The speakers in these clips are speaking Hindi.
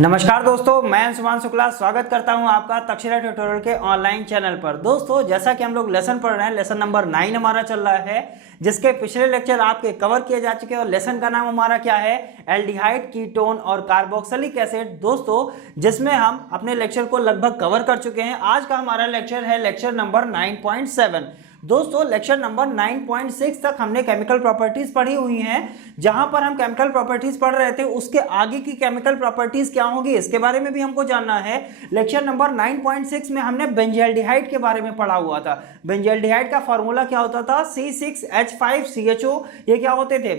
नमस्कार दोस्तों, मैं अंशुमान शुक्ला स्वागत करता हूं आपका तक्षशिला ट्यूटोरियल के ऑनलाइन चैनल पर। दोस्तों, जैसा कि हम लोग लेसन पढ़ रहे हैं, लेसन नंबर 9 हमारा चल रहा है, जिसके पिछले लेक्चर आपके कवर किए जा चुके हैं। और लेसन का नाम हमारा क्या है? एल्डिहाइड, कीटोन और कार्बोक्सिलिक एसिड। दोस्तों, जिसमें हम अपने लेक्चर को लगभग कवर कर चुके हैं। आज का हमारा लेक्चर है लेक्चर नंबर 9.7। दोस्तों, लेक्चर नंबर 9.6 तक हमने केमिकल प्रॉपर्टीज पढ़ी हुई हैं। जहां पर हम केमिकल प्रॉपर्टीज पढ़ रहे थे, उसके आगे की केमिकल प्रॉपर्टीज क्या होंगी, इसके बारे में भी हमको जानना है। लेक्चर नंबर 9.6 में हमने बेंजल्डिहाइड के बारे में पढ़ा हुआ था। बेंजल्डिहाइड का फॉर्मूला क्या होता था? C6H5CHO। ये क्या होते थे?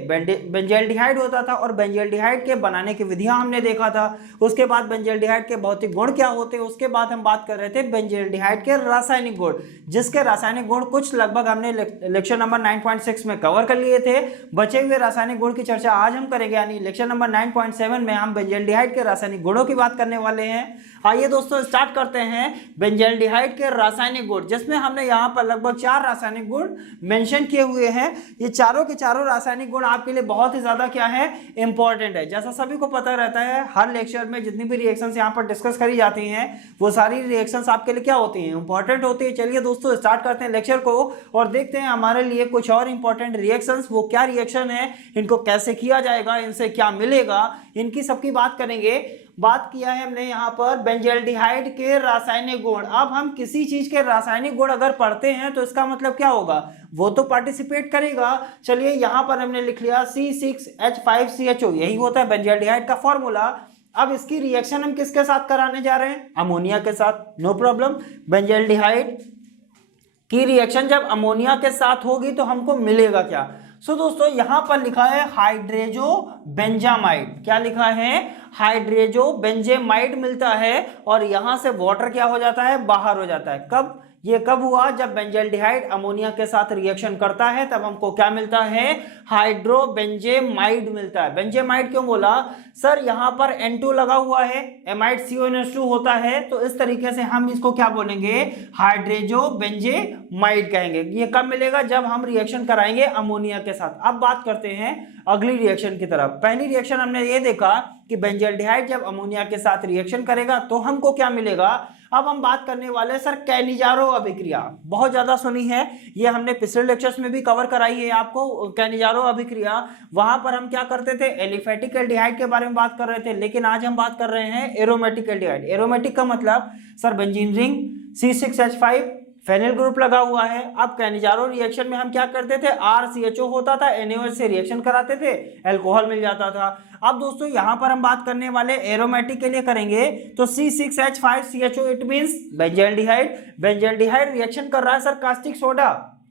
बेंजल्डिहाइड होता था। और बेंजल्डिहाइड के बनाने की विधियां हमने देखा था। उसके बाद बेंजल्डिहाइड के भौतिक गुण क्या होते हैं, उसके बाद हम बात कर रहे थे बेंजल्डिहाइड के रासायनिक गुण, जिसके रासायनिक गुण कुछ लगभग हमने लेक्चर नंबर 9.6 में कवर कर लिए थे। बचे हुए रासायनिक गुण की चर्चा आज हम करेंगे, यानी लेक्चर नंबर 9.7 में हम बेंजल्डिहाइड के रासायनिक गुणों की बात करने वाले हैं। आइए दोस्तों, स्टार्ट करते हैं बेंजल्डिहाइड के रासायनिक गुण, जिसमें हमने यहाँ पर लगभग 4 रासायनिक गुण मेंशन किए हुए हैं। ये चारों के चारों रासायनिक गुण आपके लिए बहुत ही ज्यादा क्या है, इंपॉर्टेंट है। जैसा सभी को पता रहता है, हर लेक्चर में जितनी भी रिएक्शंस यहाँ पर डिस्कस करी जाती हैं, वो सारी रिएक्शंस आपके लिए क्या होती हैं, इंपॉर्टेंट होती है। चलिए दोस्तों, स्टार्ट करते हैं लेक्चर को और देखते हैं हमारे लिए कुछ और इंपॉर्टेंट रिएक्शंस। वो क्या रिएक्शन है, इनको कैसे किया जाएगा, इनसे क्या मिलेगा, इनकी सबकी बात करेंगे। बात किया है हमने यहाँ पर बेंजल्डिहाइड के रासायनिक गुण। अब हम किसी चीज के रासायनिक गुण अगर पढ़ते हैं तो इसका मतलब क्या होगा, वो तो पार्टिसिपेट करेगा। चलिए, यहाँ पर हमने लिख लिया C6H5CHO, यही होता है बेंजल्डिहाइड का फॉर्मूला। अब इसकी रिएक्शन हम किसके साथ कराने जा रहे हैं? अमोनिया के साथ। No problem. बेंजल्डिहाइड की रिएक्शन जब अमोनिया के साथ होगी तो हमको मिलेगा क्या? दोस्तों, यहां पर लिखा है हाइड्रेजो बेंजामाइड। क्या लिखा है? हाइड्रेजो बेंजामाइड मिलता है। और यहां से वाटर क्या हो जाता है, बाहर हो जाता है। कब? ये कब हुआ? जब बेंजल्डिहाइड अमोनिया के साथ रिएक्शन करता है, तब हमको क्या मिलता है? हाइड्रोबेंजेमाइड मिलता है। बेंजेमाइड क्यों बोला सर? यहां पर N2 लगा हुआ है, एमाइड CONH2 होता है, तो इस तरीके से हम इसको क्या बोलेंगे? हाइड्रेजो बेंजेमाइड कहेंगे। ये कब मिलेगा? जब हम रिएक्शन कराएंगे अमोनिया के साथ। अब बात करते हैं अगली रिएक्शन की तरफ। पहली रिएक्शन हमने ये देखा कि बेंजल्डिहाइड जब अमोनिया के साथ रिएक्शन करेगा तो हमको क्या मिलेगा। अब हम बात करने वाले सर कैनिजारो अभिक्रिया। बहुत ज्यादा सुनी है, ये हमने पिछले लेक्चर्स में भी कवर कराई है आपको। कैनिजारो अभिक्रिया, वहां पर हम क्या करते थे? एलिफेटिक एल्डिहाइड के बारे में बात कर रहे थे, लेकिन आज हम बात कर रहे हैं एरोमेटिक एल्डिहाइड। एरोमेटिक का मतलब sir benzene ring, C6H5 phenyl group लगा हुआ है। अब कैनिजारो रिएक्शन में हम क्या करते थे? RCHO होता था, NaOH से रिएक्शन कराते थे, अल्कोहल मिल जाता था। अब दोस्तों, यहां पर हम बात करने वाले एरोमेटिक के लिए करेंगे, तो C6H5CHO it means benzaldehyde. Benzaldehyde reaction कर रहा है सर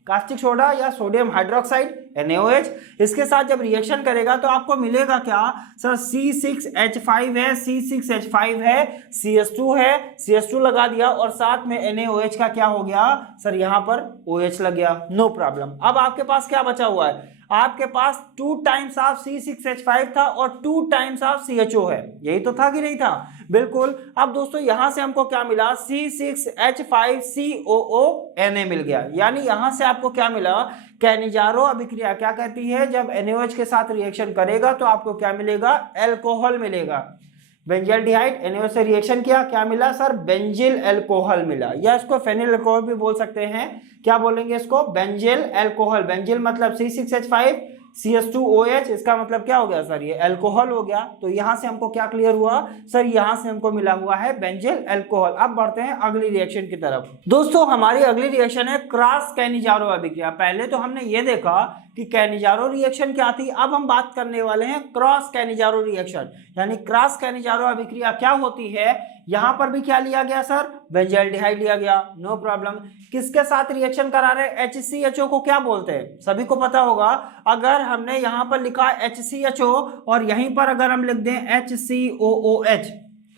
कास्टिक सोडा या सोडियम हाइड्रोक्साइड NaOH, इसके साथ जब रिएक्शन करेगा तो आपको मिलेगा क्या सर? C6H5 है, C6H5 है, CH2 है, CH2 लगा दिया और साथ में NaOH का क्या हो गया सर? यहां पर OH लग गया। No problem. अब आपके पास क्या बचा हुआ है? आपके पास 2 टाइम्स ऑफ C6H5 था और 2 टाइम्स ऑफ CHO है। यही तो था कि नहीं था? बिल्कुल। अब दोस्तों, यहां से हमको क्या मिला? C6H5COO Na मिल गया। यानी यहां से आपको क्या मिला? कैनिजारो अभिक्रिया क्या कहती है? जब NaOH के साथ रिएक्शन करेगा तो आपको क्या मिलेगा? अल्कोहल मिलेगा। बेंजल्डिहाइड NaOH से रिएक्शन किया, क्या मिला सर? बेंजिल अल्कोहल मिला, या इसको फेनिल अल्कोहल भी बोल सकते हैं। क्या बोलेंगे इसको? Benzyl alcohol. बेंजिल मतलब C6H5 CH2OH, इसका मतलब क्या हो गया सर? ये अल्कोहल हो गया। तो यहां से हमको क्या क्लियर हुआ सर? यहां से हमको मिला हुआ है बेंजिल अल्कोहल। अब बढ़ते हैं अगली रिएक्शन की तरफ। दोस्तों, हमारी अगली रिएक्शन है क्रॉस कैनिजारो अभिक्रिया। पहले तो हमने ये देखा कि कैनिजारो रिएक्शन क्या थी, अब हम बात करने वाले हैं क्रॉस कैनिजारो रिएक्शन। यानी क्रॉस कैनिजारो अभिक्रिया क्या होती है? यहां पर भी क्या लिया गया सर? बेंजल्डिहाइड लिया गया। No problem. किसके साथ रिएक्शन करा रहे? HCHO को क्या बोलते हैं? सभी को पता होगा। अगर हमने यहां पर लिखा HCHO और यहीं पर अगर हम लिख दें HCOOH,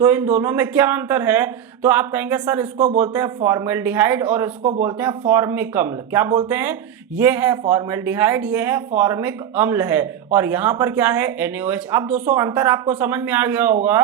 तो इन दोनों में क्या अंतर है? तो आप कहेंगे सर इसको बोलते हैं फॉर्मेल्डिहाइड और इसको बोलते हैं फॉर्मिक अम्ल। क्या बोलते हैं? ये है फॉर्मेल्डिहाइड, ये है फॉर्मिक अम्ल है। और यहां पर क्या है? NaOH। अब दोस्तों, अंतर आपको समझ में आ गया होगा।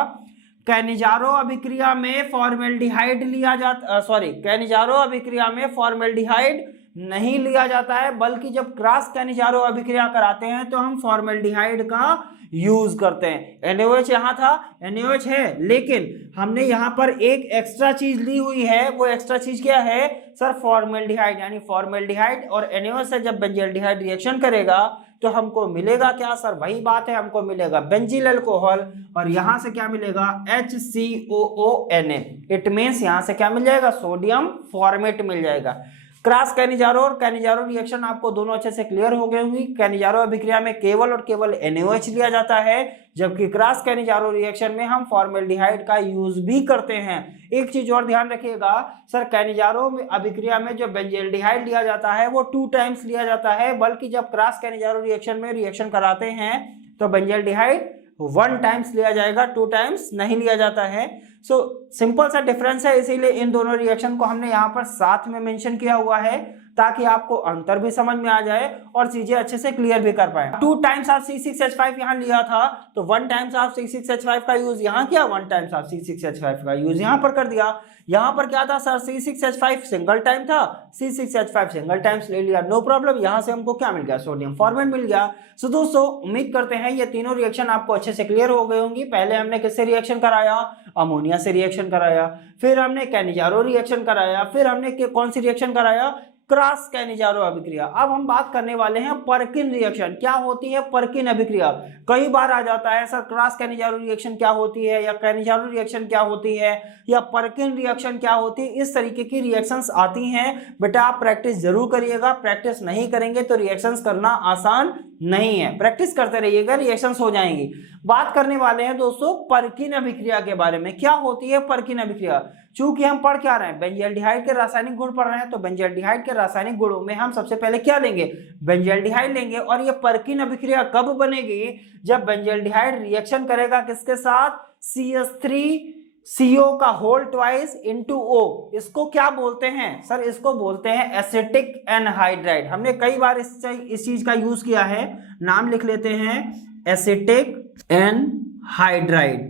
कैनिजारो अभिक्रिया में फॉर्मेल्डिहाइड लिया जाता, कैनिजारो अभिक्रिया में फॉर्मेल्डिहाइड नहीं लिया जाता है, बल्कि जब क्रॉस कैनिजारो अभिक्रिया कराते हैं तो हम फॉर्मेल्डिहाइड का यूज करते हैं। NaOH यहाँ था, NaOH है, लेकिन हमने यहाँ पर एक एक्स्ट्रा चीज ली हुई है। वो एक्स्ट्रा चीज क्या है सर? फॉर्मेल्डिहाइड। यानी फॉर्मेल्डिहाइड और NaOH से जब बेंजील्डिहाइड रिएक्शन करेगा तो हमको मिलेगा क्या सर? वही बात है, हमको मिलेगा बेंजील अल्कोहल, और यहां से क्या मिलेगा? HCOONA। इट मीन्स यहां से क्या मिल जाएगा? सोडियम फॉर्मेट मिल जाएगा। क्रॉस कैनिजारो और कैनिजारो रिएक्शन आपको दोनों अच्छे से क्लियर हो गए होंगी। कैनिजारो अभिक्रिया में केवल और केवल NaOH लिया जाता है, जबकि क्रॉस कैनिजारो रिएक्शन में हम फॉर्मेल्डिहाइड का यूज भी करते हैं। एक चीज और ध्यान रखिएगा सर, कैनिजारो अभिक्रिया में जो बेंजील्डिहाइड लिया जाता है वो 2 टाइम्स लिया जाता है, बल्कि जब क्रॉस कैनिजारो रिएक्शन में रिएक्शन कराते हैं तो बेंजील्डिहाइड 1 टाइम्स लिया जाएगा, 2 टाइम्स नहीं लिया जाता है। सो सिंपल सा डिफरेंस है, इसीलिए इन दोनों रिएक्शन को हमने यहाँ पर साथ में मेंशन किया हुआ है, ताकि आपको अंतर भी समझ में आ जाए और चीजें अच्छे से क्लियर भी कर पाए। 2 टाइम्स ऑफ C6H5 यहाँ लिया था, तो 1 टाइम्स ऑफ C6H5 का यूज यहाँ किया, 1 टाइम्स ऑफ C6H5 का यूज यहाँ पर कर दिया। यहाँ पर क्या था सर? C6H5 सिंगल टाइम था, C6H5 सिंगल टाइम्स ले लिया, नो प्रॉब्लम। यहाँ से हमको क्या मिल गया? सोडियम फॉर्मेट मिल गया। सो दोस्तों उम्मीद करते हैं ये तीनों रिएक्शन आपको अच्छे से क्लियर हो गए होंगी। पहले हमने किससे रिएक्शन कराया? अमोनिया से रिएक्शन कराया, फिर हमने कैनिजारो रिएक्शन कराया, फिर हमने कौन सी रिएक्शन कराया? क्रॉस कैनिजारो अभिक्रिया। अब हम बात करने वाले हैं पर्किन रिएक्शन। क्या होती है पर्किन अभिक्रिया? कई बार आ जाता है सर क्रॉस कैनिजारो रिएक्शन क्या होती है, या कैनिजारो रिएक्शन क्या होती है, या पर्किन रिएक्शन क्या होती है। इस तरीके की रिएक्शंस आती हैं। बेटा आप प्रैक्टिस जरूर करिएगा, प्रैक्टिस नहीं करेंगे तो रिएक्शंस करना आसान नहीं है। प्रैक्टिस करते रहिएगा, रिएक्शंस हो जाएंगी। बात करने वाले हैं दोस्तों पर्किन अभिक्रिया के बारे में। क्या होती है पर्किन अभिक्रिया? चूंकि हम पढ़ क्या रहे हैं? बेंजील्डिहाइड के रासायनिक गुण पढ़ रहे हैं, तो बेंजील्डिहाइड के रासायनिक गुणों में हम सबसे पहले क्या लेंगे? बेंजील्डिहाइड लेंगे। और ये पर्किन अभिक्रिया कब बनेगी? जब बेंजील्डिहाइड रिएक्शन करेगा किसके साथ? CH3CO का होल ट्वाइस इनटू O। इसको क्या बोलते हैं सर? इसको बोलते हैं एसिटिक एनहाइड्राइड। हमने कई बार इस चीज का यूज किया है, नाम लिख लेते हैं एसिटिक एनहाइड्राइड।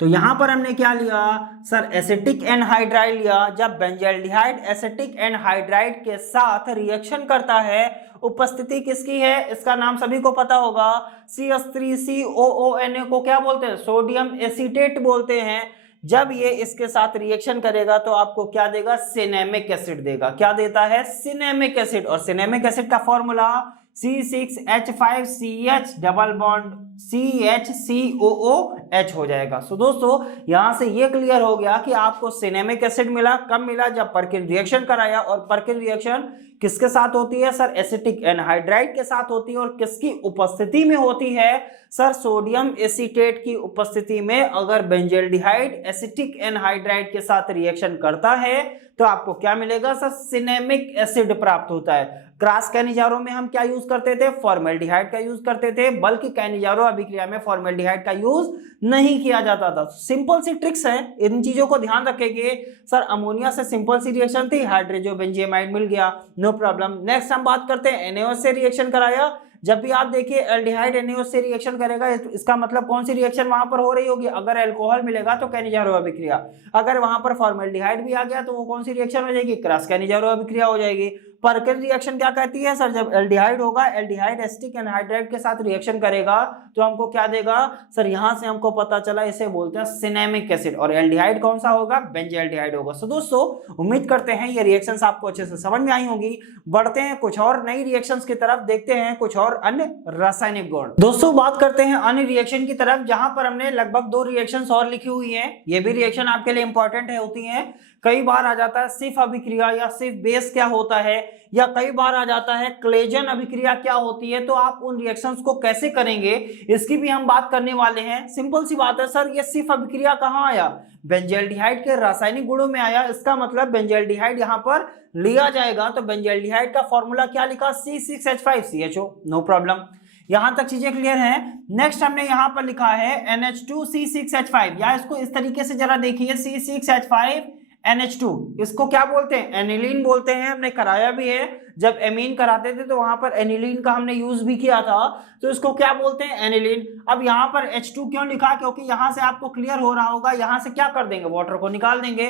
तो यहां पर हमने क्या लिया सर? एसिटिक एनहाइड्राइड लिया। जब बेंजील्डिहाइड एसिटिक एनहाइड्राइड के साथ रिएक्शन करता है, उपस्थिति किसकी है? इसका नाम सभी को पता होगा, CH3COONA को क्या बोलते हैं? सोडियम एसीटेट बोलते हैं। जब ये इसके साथ रिएक्शन करेगा तो आपको क्या देगा? सिनेमिक एसिड देगा। क्या देता है? Cinnamic acid. और सिनेमिक एसिड का formula C6H5CH double bond CHCOOH हो जाएगा। सो दोस्तों यहां से ये क्लियर हो गया कि आपको सिनेमिक एसिड मिला। कब मिला? जब पर्किन रिएक्शन कराया। और पर्किन रिएक्शन किसके साथ होती है सर? एसिटिक एनहाइड्राइड के साथ होती है। और किसकी उपस्थिति में होती है सर? सोडियम एसीटेट की उपस्थिति में। अगर बेंजील्डिहाइड एसिटिक एनहाइड्राइड के साथ रिएक्शन करता है तो आपको क्या मिलेगा सर? सिनेमिक एसिड प्राप्त होता है। क्रॉस कैनिजारो में हम क्या यूज करते थे? फॉर्मेल्डिहाइड का यूज करते थे, बल्कि कैनिजारो अभिक्रिया में फॉर्मेल्डिहाइड का यूज नहीं किया जाता था। सिंपल सी ट्रिक्स है, इन चीजों को ध्यान रखेंगे। सर अमोनिया से सिंपल सी रिएक्शन थी, हाइड्रोजोबेंजीमाइड मिल गया, नो प्रॉब्लम। नेक्स्ट हम बात करते हैं NaOH से रिएक्शन कराया। जब भी आप देखिए एल्डिहाइड NaOH से रिएक्शन करेगा, इसका मतलब कौन सी रिएक्शन वहां पर हो रही होगी? अगर अल्कोहल मिलेगा तो कैनिजारो अभिक्रिया, अगर वहां पर फॉर्मेल्डिहाइड भी आ गया तो वो कौन सी रिएक्शन हो जाएगी? क्रॉस कैनिजारो अभिक्रिया हो जाएगी। पर्किन रिएक्शन क्या कहती है सर? जब एल्डिहाइड होगा, एल्डिहाइड एसिटिक एनहाइड्राइड के साथ रिएक्शन करेगा तो हमको क्या देगा सर? यहां से हमको पता चला, इसे बोलते हैं सिनेमिक एसिड। और एल्डिहाइड कौन सा होगा? बेंजील्डिहाइड होगा। सो दोस्तों उम्मीद करते हैं ये रिएक्शंस आपको अच्छे से समझ में आई होंगी। बढ़ते हैं कुछ और नई रिएक्शंस की तरफ, देखते हैं कुछ और अन्य रासायनिक गुण। दोस्तों बात करते हैं अन्य रिएक्शन की तरफ, जहां पर हमने लगभग 2 रिएक्शंस और लिखी हुई है। ये भी रिएक्शन आपके लिए इंपॉर्टेंट है, होती है। कई बार आ जाता है सिफ अभिक्रिया या सिफ बेस क्या होता है, या कई बार आ जाता है क्लेजन अभिक्रिया क्या होती है। तो आप उन रिएक्शंस को कैसे करेंगे इसकी भी हम बात करने वाले हैं। सिंपल सी बात है सर, ये सिफ अभिक्रिया कहां आया? बेंजील्डिहाइड के रासायनिक गुणों में आया। इसका मतलब बेंजील्डिहाइड यहां पर लिया जाएगा, तो बेंजील्डिहाइड का फॉर्मूला क्या लिखा? C6H5CHO, no problem. यहां तक चीजें क्लियर हैं। नेक्स्ट हमने यहां पर लिखा है NH2C6H5, या इसको इस तरीके से जरा देखिए, C6H5NH2। इसको क्या बोलते हैं? एनिलीन बोलते हैं। हमने कराया भी है, जब एमीन कराते थे तो वहां पर एनिलीन का हमने यूज भी किया था। तो इसको क्या बोलते हैं? एनिलीन। अब यहाँ पर H2 क्यों लिखा? क्योंकि यहां से आपको क्लियर हो रहा होगा, यहां से क्या कर देंगे? वाटर को निकाल देंगे।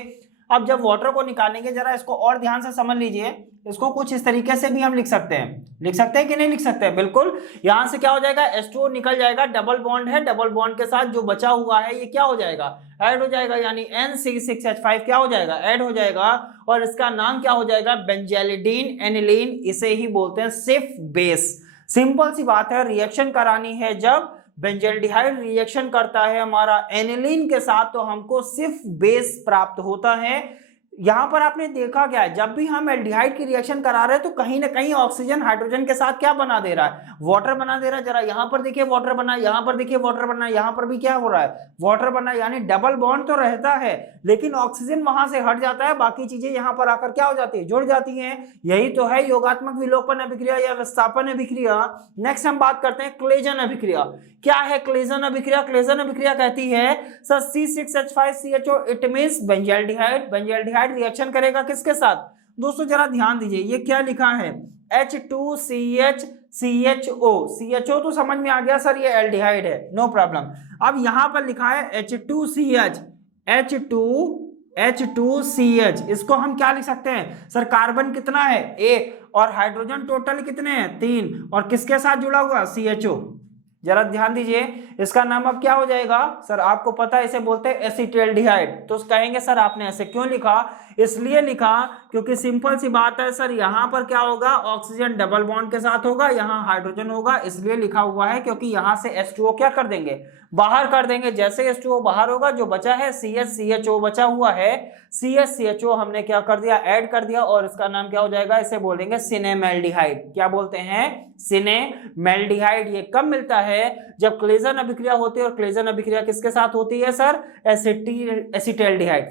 अब जब वाटर को निकालेंगे, जरा इसको और ध्यान से समझ लीजिए, इसको कुछ इस तरीके से भी हम लिख सकते हैं कि नहीं लिख सकते हैं? बिल्कुल। यहां से क्या हो जाएगा, H2O निकल जाएगा, डबल बॉन्ड है, डबल बॉन्ड के साथ जो बचा हुआ है ये क्या हो जाएगा, ऐड हो जाएगा, यानी NC6H5 क्या हो जाएगा, ऐड हो जाएगा, और इसका नाम क्या हो जाएगा, बेंजालिडीन एनिलीन। इसे ही बोलते हैं सिर्फ बेस। सिंपल सी बात है, रिएक्शन करानी है जब बेंजाल्डिहाइड रिएक्शन करता है हमारा एनिलीन के साथ, तो हमको सिर्फ बेस प्राप्त होता है। यहां पर आपने देखा क्या है, जब भी हम एल्डिहाइड की रिएक्शन करा रहे हैं तो कहीं ना कहीं ऑक्सीजन हाइड्रोजन के साथ क्या बना दे रहा है, वाटर बना दे रहा है। जरा यहां पर देखिए वाटर बना, यहां पर देखिए वाटर बना, यहां पर भी क्या हो रहा है, वाटर बना, यानी डबल बॉन्ड तो रहता है लेकिन ऑक्सीजन वहां से हट जाता है, बाकी चीजें यहां पर आकर क्या हो जाती है, जुड़ जाती हैं। यही तो है योगात्मक विलोपन अभिक्रिया या विस्थापन अभिक्रिया। नेक्स्ट हम बात करते हैं क्लेजन अभिक्रिया। क्या है क्लेजन अभिक्रिया? क्लेजन अभिक्रिया कहती है sir C6H5CHO it means benzaldehyde. Benzaldehyde reaction करेगा किसके साथ? दोस्तों जरा ध्यान दीजिए, ये क्या लिखा है, H2CHCHO। CHO तो समझ में आ गया सर, ये एल्डिहाइड है, नो प्रॉब्लम। अब यहां पर लिखा है H2CH, इसको हम क्या लिख सकते हैं सर, कार्बन कितना है 1 और हाइड्रोजन टोटल कितने हैं 3, और किसके साथ जुड़ा हुआ, CHO। जरा ध्यान दीजिए, इसका नाम अब क्या हो जाएगा सर, आपको पता है इसे बोलते हैं एसिटाल्डिहाइड। तो कहेंगे सर आपने ऐसे क्यों लिखा? इसलिए लिखा क्योंकि सिंपल सी बात है सर, यहां पर क्या होगा, ऑक्सीजन डबल बॉन्ड के साथ होगा, यहां हाइड्रोजन होगा, इसलिए लिखा हुआ है क्योंकि यहां से H2O क्या कर देंगे, बाहर कर देंगे। जैसे H2O बाहर होगा, जो बचा है CH-CHO बचा हुआ है, CH-CHO हमने क्या कर दिया, ऐड कर दिया, और इसका नाम क्या हो जाएगा, इसे बोलेंगे सिनेमेल्डिहाइड। क्या बोलते हैं, सिनेमेल्डिहाइड। ये कब मिलता है, जब क्लेजन अभिक्रिया होती है, और क्लेजन अभिक्रिया किसके साथ होती है सर, एसिटाल्डिहाइड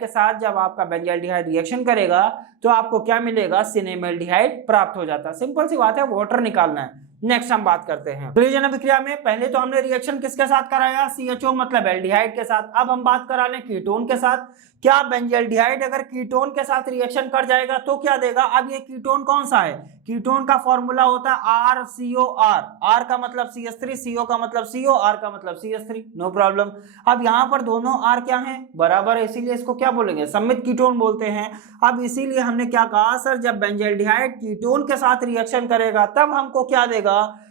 के साथ। जब आपका बेंजाल्डिहाइड रिएक्शन करेगा तो आपको क्या मिलेगा, सिनेमेल्डिहाइड प्राप्त हो जाता है। सिंपल सी बात है, वाटर निकालना है। नेक्स्ट हम बात करते हैं क्लेजन अभिक्रिया में। पहले तो हमने रिएक्शन किसके साथ कराया, CHO मतलब एल्डिहाइड के साथ। अब हम बात करा लें कीटोन के साथ। क्या बेंजाल्डिहाइड अगर कीटोन के साथ रिएक्शन कर जाएगा तो क्या देगा? अब ये कीटोन कौन सा है, कीटोन का फॉर्मूला होता है RCOR। R का मतलब CH3, CO का मतलब CO, R का मतलब CH3, नो प्रॉब्लम। अब यहाँ पर दोनों R क्या हैं, बराबर है, इसीलिए इसको क्या बोलेंगे, सममित कीटोन बोलते हैं। अब इसीलिए हमने क्या कहा सर, जब बेंजाल्डिहाइड कीटोन के साथ रिएक्शन करेगा तब हमको क्या देगा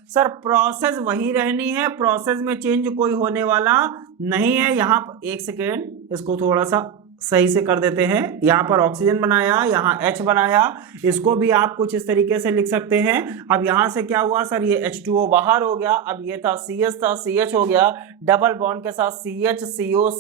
सर, प्रोसेस वही रहनी है, प्रोसेस में चेंज कोई होने वाला नहीं है। यहाँ पर एक सेकेंड, इसको थोड़ा सा सही से कर देते हैं। यहाँ पर ऑक्सीजन बनाया, यहाँ H बनाया, इसको भी आप कुछ इस तरीके से लिख सकते हैं। अब यहाँ से क्या हुआ सर, ये H2O बाहर हो गया, अब ये था CH था, CH हो गया, डबल बॉन्ड के साथ CH CO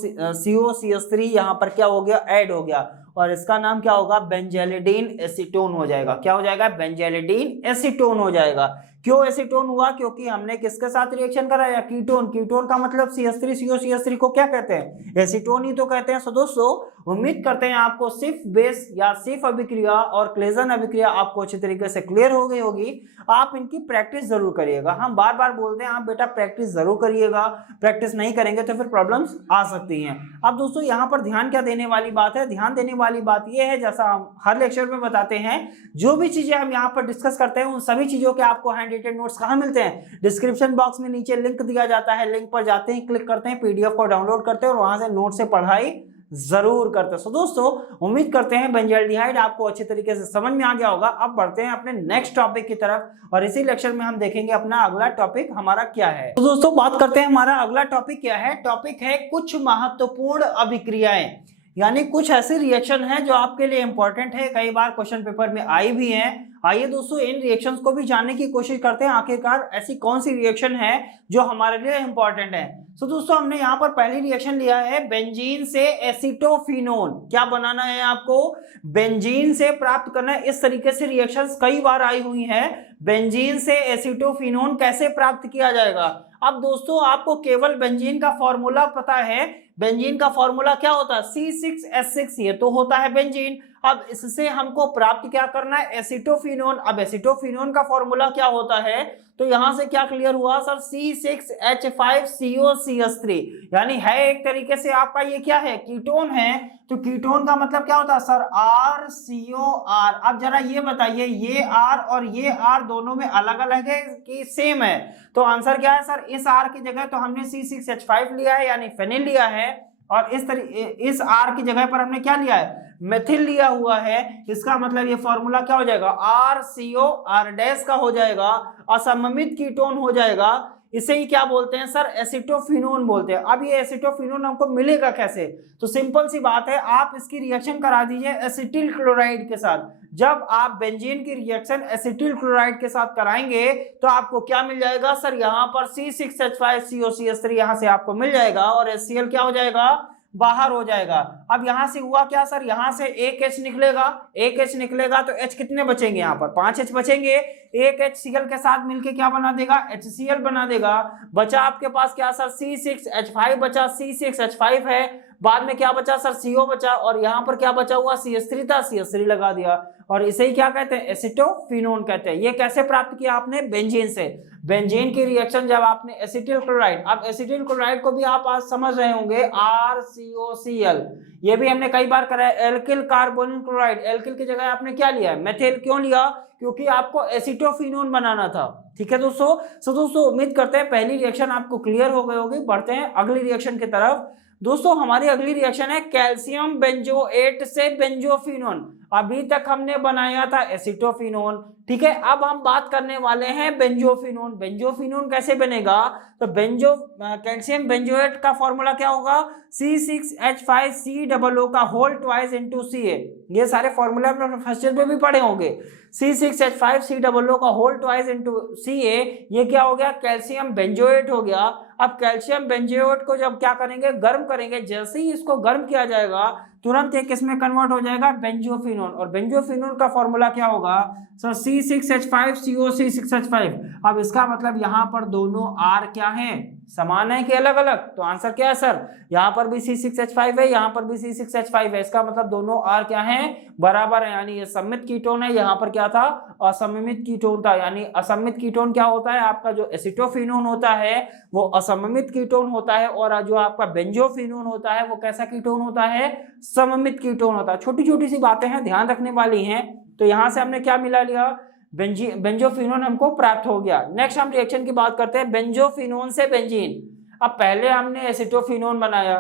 CH3 यहाँ पर क्या हो गया, ऐड हो गया, और इसका नाम क्या होगा, बेंजालिडीन एसीटोन हो जाएगा। क्या हो जाएगा, बेंजालिडीन एसीटोन हो जाएगा। क्यों एसीटोन हुआ, क्योंकि हमने किसके साथ रिएक्शन कराया, कीटोन। कीटोन का मतलब CH3CO CH3 को क्या कहते हैं, एसीटोन ही तो कहते हैं। सो दोस्तों उम्मीद करते हैं आपको सिर्फ बेस या सिर्फ अभिक्रिया और क्लेजन अभिक्रिया आपको अच्छी तरीके से क्लियर हो गई होगी। आप इनकी प्रैक्टिस जरूर करिएगा। हम बार बार बोलते हैं आप बेटा प्रैक्टिस जरूर करिएगा, प्रैक्टिस नहीं करेंगे तो फिर प्रॉब्लम्स आ सकती हैं। अब दोस्तों यहाँ पर ध्यान क्या देने वाली बात है, ध्यान देने वाली बात यह है, जैसा हम हर लेक्चर में बताते हैं, जो भी चीजें हम यहाँ पर डिस्कस करते हैं उन सभी चीजों के आपको हैंड रिटेन नोट्स कहाँ मिलते हैं, डिस्क्रिप्शन बॉक्स में नीचे लिंक दिया जाता है, लिंक पर जाते हैं, क्लिक करते हैं, PDF को डाउनलोड करते हैं और वहां से नोट से पढ़ाई जरूर करते हैं। सो दोस्तों उम्मीद करते हैं बेंजाल्डिहाइड आपको अच्छी तरीके से समझ में आ गया होगा। अब बढ़ते हैं अपने नेक्स्ट टॉपिक की तरफ, और इसी लेक्चर में हम देखेंगे अपना अगला टॉपिक हमारा क्या है। तो दोस्तों बात करते हैं हमारा अगला टॉपिक क्या है। टॉपिक है कुछ महत्वपूर्ण अभिक्रियाएं, यानी कुछ ऐसे रिएक्शन है जो आपके लिए इंपॉर्टेंट है, कई बार क्वेश्चन पेपर में आई भी हैं। आइए दोस्तों इन रिएक्शंस को भी जानने की कोशिश करते हैं, आखिरकार ऐसी कौन सी रिएक्शन है जो हमारे लिए इंपॉर्टेंट है। तो दोस्तों हमने यहाँ पर पहली रिएक्शन लिया है बेंजीन से एसीटोफिनोन। क्या बनाना है आपको, बेंजीन से प्राप्त करना है। इस तरीके से रिएक्शंस कई बार आई हुई हैं। बेंजीन से एसीटोफिनोन कैसे प्राप्त किया जाएगा। अब दोस्तों आपको केवल बेंजीन का फॉर्मूला पता है, बेंजीन का फॉर्मूला क्या होता है, C6H6, ये तो होता है बेंजीन। अब इससे हमको प्राप्त क्या करना है, एसीटोफिनोन। अब एसीटोफिनोन का फॉर्मूला क्या होता है, तो यहां से क्या क्लियर हुआ सर, C6H5COCH3, यानी है एक तरीके से आपका ये क्या है, कीटोन है। तो कीटोन का मतलब क्या होता है सर, RCOR। अब जरा ये बताइए, ये R और ये R दोनों में अलग अलग है कि सेम है। तो आंसर क्या है सर, इस R की जगह तो हमने C6H5 लिया है, यानी फेनिल लिया है। और इस R की जगह पर हमने क्या लिया है, मेथिल लिया हुआ है। इसका मतलब ये फॉर्मूला क्या हो जाएगा, RCO R डैश का हो जाएगा, असममित कीटोन हो जाएगा। इसे ही क्या बोलते हैं सर, एसिटोफिनोन बोलते हैं। अब ये एसिटोफिनोन हमको मिलेगा कैसे, तो सिंपल सी बात है, आप इसकी रिएक्शन करा दीजिए एसिटिल क्लोराइड के साथ। जब आप बेंजीन की रिएक्शन एसिटिल क्लोराइड के साथ कराएंगे तो आपको क्या मिल जाएगा सर, यहाँ पर C6H5COCH3 यहाँ से आपको मिल जाएगा और HCl क्या हो जाएगा, बाहर हो जाएगा। अब यहां से हुआ क्या सर, यहां से एक H निकलेगा, एक H निकलेगा तो H कितने बचेंगे, यहाँ पर 5 H बचेंगे। एक HCl के साथ मिलके क्या बना देगा, HCl बना देगा। बचा आपके पास क्या सर, C6H5 बचा, C6H5 है। बाद में क्या बचा सर, CO बचा, और यहाँ पर क्या बचा हुआ, CH3 था, CH3 लगा दिया। और इसे ही क्या कहते हैं, एसिटोफिनोन कहते हैं। ये कैसे प्राप्त किया आपने, बेंजीन से। बेंजीन की रिएक्शन जब आपने एसिटिल क्लोराइड, अब एसिटिल क्लोराइड को भी आप आज समझ रहे होंगे, RCOCl, ये भी हमने कई बार करा है। एल्किल कार्बोनिल क्लोराइड, एल्किल की जगह आपने क्या लिया है, मेथिल। क्यों लिया, क्योंकि आपको एसिटोफिनोन बनाना था। ठीक है दोस्तों, सो दोस्तों उम्मीद करते हैं पहली रिएक्शन आपको क्लियर हो गई होगी। बढ़ते हैं अगली रिएक्शन की तरफ। दोस्तों हमारी अगली रिएक्शन है कैल्शियम बेंजोएट से बेंजोफिनोन। अभी तक हमने बनाया था एसिटोफिनोन, ठीक है। अब हम बात करने वाले हैं बेंजोफिनोन। बेंजोफिनोन कैसे बनेगा, तो कैल्शियम बेंजोएट का फॉर्मूला क्या होगा, C6H5COO का होल ट्वाइस इंटू Ca। ये सारे फॉर्मूले अपने फर्स्ट ईयर में भी पढ़े होंगे। C6H5COO का होल ट्वाइस इंटू Ca, ये क्या हो गया, कैल्शियम बेंजोएट हो गया। अब कैल्शियम बेंजोएट को जब क्या करेंगे, गर्म करेंगे। जैसे ही इसको गर्म किया जाएगा तुरंत एक इसमें कन्वर्ट हो जाएगा बेंजोफिनोन। और बेंजोफिनोन का फॉर्मूला क्या होगा सर, C6H5COC6H5। अब इसका मतलब यहाँ पर दोनों R क्या है, समान है कि अलग अलग, तो आंसर क्या है सर, यहाँ पर भी C6H5 है, यहाँ पर भी C6H5 है। इसका मतलब दोनों R क्या है, बराबर है, यानी ये सममित कीटोन है। यहाँ पर क्या था, असममित कीटोन था। यानी असममित कीटोन क्या होता है, आपका जो एसिटोफिनोन होता है वो असममित कीटोन होता है, और जो आपका बेंजोफिनोन होता है वो कैसा कीटोन होता है, सममित कीटोन होता है। छोटी छोटी सी बातें हैं, ध्यान रखने वाली हैं। तो यहाँ से हमने क्या मिला लिया, बेंजोफिनोन हमको प्राप्त हो गया। नेक्स्ट हम रिएक्शन की बात करते हैं बेंजोफिनोन से बेंजीन। अब पहले हमने एसिटोफिनोन बनाया,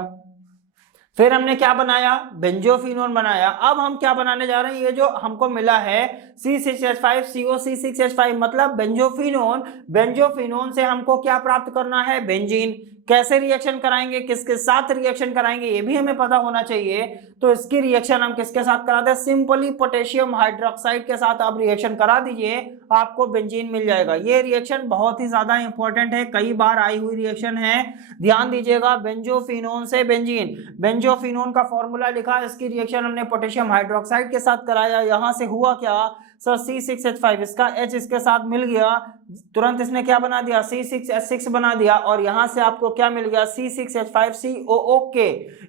फिर हमने क्या बनाया, बेंजोफिनोन बनाया। अब हम क्या बनाने जा रहे हैं, ये जो हमको मिला है C6H5COC6H5 मतलब बेंजोफिनोन। बेंजोफिनोन से हमको क्या प्राप्त करना है, बेंजीन। कैसे रिएक्शन कराएंगे, किसके साथ रिएक्शन कराएंगे, ये भी हमें पता होना चाहिए। तो इसकी रिएक्शन हम किसके साथ कराते हैं, सिंपली पोटेशियम हाइड्रोक्साइड के साथ आप रिएक्शन करा दीजिए, आपको बेंजीन मिल जाएगा। ये रिएक्शन बहुत ही ज्यादा इंपॉर्टेंट है, कई बार आई हुई रिएक्शन है, ध्यान दीजिएगा। बेंजोफिनोन से बेंजीन, बेंजोफिनोन का फॉर्मूला लिखा, इसकी रिएक्शन हमने पोटेशियम हाइड्रोक्साइड के साथ कराया। यहां से हुआ क्या सर, C6H5, इसका H इसके साथ मिल गया, तुरंत इसने क्या बना दिया, C6H6 बना दिया। और यहां से आपको क्या मिल गया, C6H5COO K।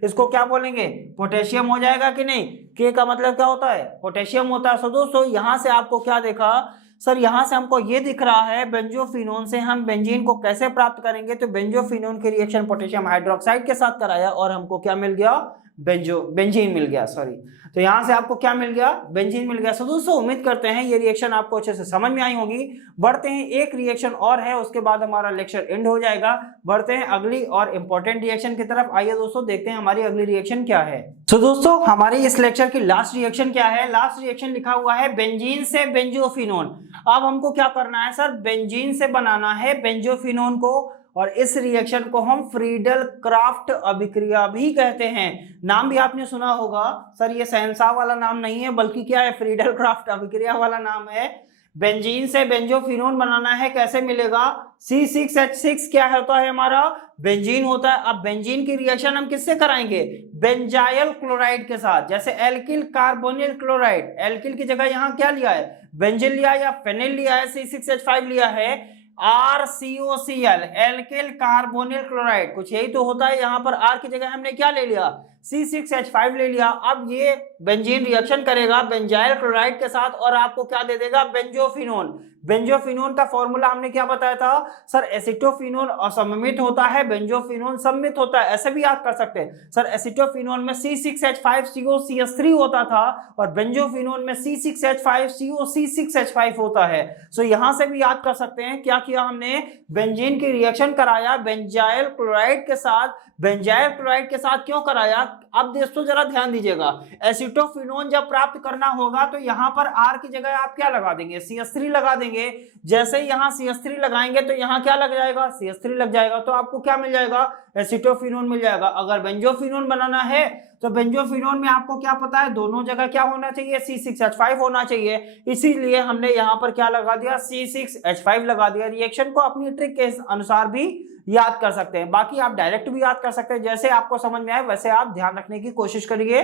इसको क्या बोलेंगे, पोटेशियम हो जाएगा कि नहीं। K का मतलब क्या होता है, पोटेशियम होता है। सो दोस्तों यहां से आपको क्या देखा सर, यहां से हमको ये दिख रहा है बेंजोफिनोन से हम बेंजीन को कैसे प्राप्त करेंगे। तो बेंजोफिनोन की रिएक्शन पोटेशियम हाइड्रोक्साइड के साथ कराया और हमको क्या मिल गया, बेंजीन मिल गया, सॉरी। तो यहां से आपको क्या मिल गया, बेंजीन मिल गया। सो दोस्तों उम्मीद करते हैं ये रिएक्शन आपको अच्छे से समझ में आई होगी। बढ़ते हैं, एक रिएक्शन और है, उसके बाद हमारा लेक्चर एंड हो जाएगा। बढ़ते हैं अगली और इंपॉर्टेंट रिएक्शन की तरफ। आइए दोस्तों देखते हैं हमारी अगली रिएक्शन क्या है। सो दोस्तों हमारी इस लेक्चर की लास्ट रिएक्शन क्या है, लास्ट रिएक्शन लिखा हुआ है बेंजीन से बेंजोफिनोन। अब हमको क्या करना है सर, बेंजीन से बनाना है बेंजोफिनोन को, और इस रिएक्शन को हम फ्रीडल क्राफ्ट अभिक्रिया भी कहते हैं। नाम भी आपने सुना होगा सर, ये शहंशाह वाला नाम नहीं है, बल्कि क्या है, फ्रीडल क्राफ्ट अभिक्रिया वाला नाम है। बेंजीन से बेंजोफिनोन बनाना है, कैसे मिलेगा, C6H6 क्या होता है हमारा, बेंजीन होता है। अब बेंजीन की रिएक्शन हम किससे कराएंगे, बेंजाइल क्लोराइड के साथ। जैसे एल्किल कार्बोनिल क्लोराइड, एल्किल की जगह यहाँ क्या लिया है, बेंजीन लिया या फेनिल लिया है, C6H5 लिया है, RCOCl एल्किल कार्बोनिल क्लोराइड, कुछ यही तो होता है। यहाँ पर R की जगह हमने क्या ले लिया, C6H5 ले लिया। अब ये बेंजीन रिएक्शन करेगा बेंजाइल क्लोराइड के साथ और आपको क्या दे देगा, बेंजोफिनोन। बेंजोफिनोन का फॉर्मूला हमने क्या बताया था सर, एसिटोफिनोन असममित होता है, बेंजोफिनोन सममित होता है। ऐसे भी याद कर सकते हैं सर, एसिटोफिनोन में C6H5COCH3 होता था और बेंजोफिनोन में C6H5COC6H5 होता है। सो यहां से भी याद कर सकते हैं क्या किया हमने, बेंजीन की रिएक्शन कराया बेंजाइल क्लोराइड के साथ, बेंजाइल क्लोराइड के साथ क्यों कराया? अब दोस्तों जरा ध्यान दीजिएगा, एसीटोफिनोन जब प्राप्त करना होगा तो यहाँ पर R की जगह आप क्या लगा देंगे? CH3 लगा देंगे। जैसे ही यहाँ CH3 लगाएंगे तो यहाँ क्या लग जाएगा? CH3 लग जाएगा, तो आपको क्या मिल जाएगा? एसीटोफिनोन मिल जाएगा। अगर बेंजोफिनोन बनाना है तो बेंजोफिनोन में आपको क्या पता है, दोनों जगह क्या होना चाहिए? C6H5 होना चाहिए। इसीलिए हमने यहाँ पर क्या लगा दिया? C6H5 लगा दिया। रिएक्शन को अपनी ट्रिक के अनुसार भी याद कर सकते हैं, बाकी आप डायरेक्ट भी याद कर सकते हैं, जैसे आपको समझ में आए वैसे आप ध्यान रखने की कोशिश करिए।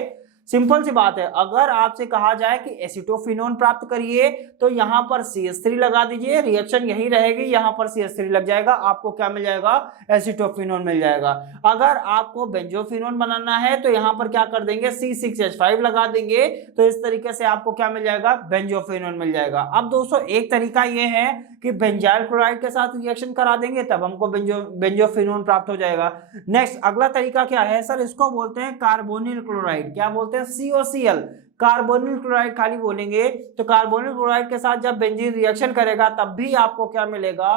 सिंपल सी बात है, अगर आपसे कहा जाए कि एसीटोफिनोन प्राप्त करिए तो यहां पर CH3 लगा दीजिए, रिएक्शन यही रहेगी, यहां पर CH3 लग जाएगा, आपको क्या मिल जाएगा? एसीटोफिनोन मिल जाएगा। अगर आपको बेंजोफिनोन बनाना है तो यहां पर क्या कर देंगे? C6H5 लगा देंगे, तो इस तरीके से आपको क्या मिल जाएगा? बेंजोफिनोन मिल जाएगा। अब दोस्तों एक तरीका ये है कि बेंजाइल क्लोराइड के साथ रिएक्शन करा देंगे तब हमको बेंजोफिनोन प्राप्त हो जाएगा। नेक्स्ट अगला तरीका क्या है सर? इसको बोलते हैं कार्बोनिल क्लोराइड। क्या बोलते हैं? COCl, कार्बोनिल क्लोराइड खाली बोलेंगे। तो कार्बोनिल क्लोराइड के साथ जब बेंजीन रिएक्शन करेगा तब भी आपको क्या मिलेगा?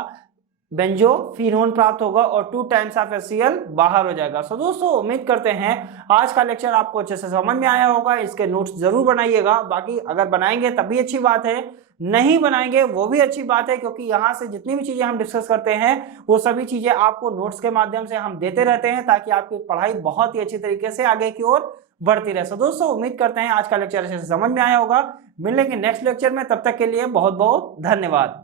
बेंजोफिनोन प्राप्त होगा और 2 टाइम्स ऑफ HCl बाहर हो जाएगा। सो दोस्तों उम्मीद करते हैं आज का लेक्चर आपको अच्छे से समझ में आया होगा। इसके नोट्स जरूर बनाइएगा, बाकी अगर बनाएंगे तभी अच्छी बात है, नहीं बनाएंगे वो भी अच्छी बात है, क्योंकि यहाँ से जितनी भी चीजें हम डिस्कस करते हैं वो सभी चीजें आपको नोट्स के माध्यम से हम देते रहते हैं, ताकि आपकी पढ़ाई बहुत ही अच्छी तरीके से आगे की ओर बढ़ती रहे। सो दोस्तों उम्मीद करते हैं आज का लेक्चर अच्छे से समझ में आया होगा। मिलेंगे नेक्स्ट लेक्चर में, तब तक के लिए बहुत बहुत धन्यवाद।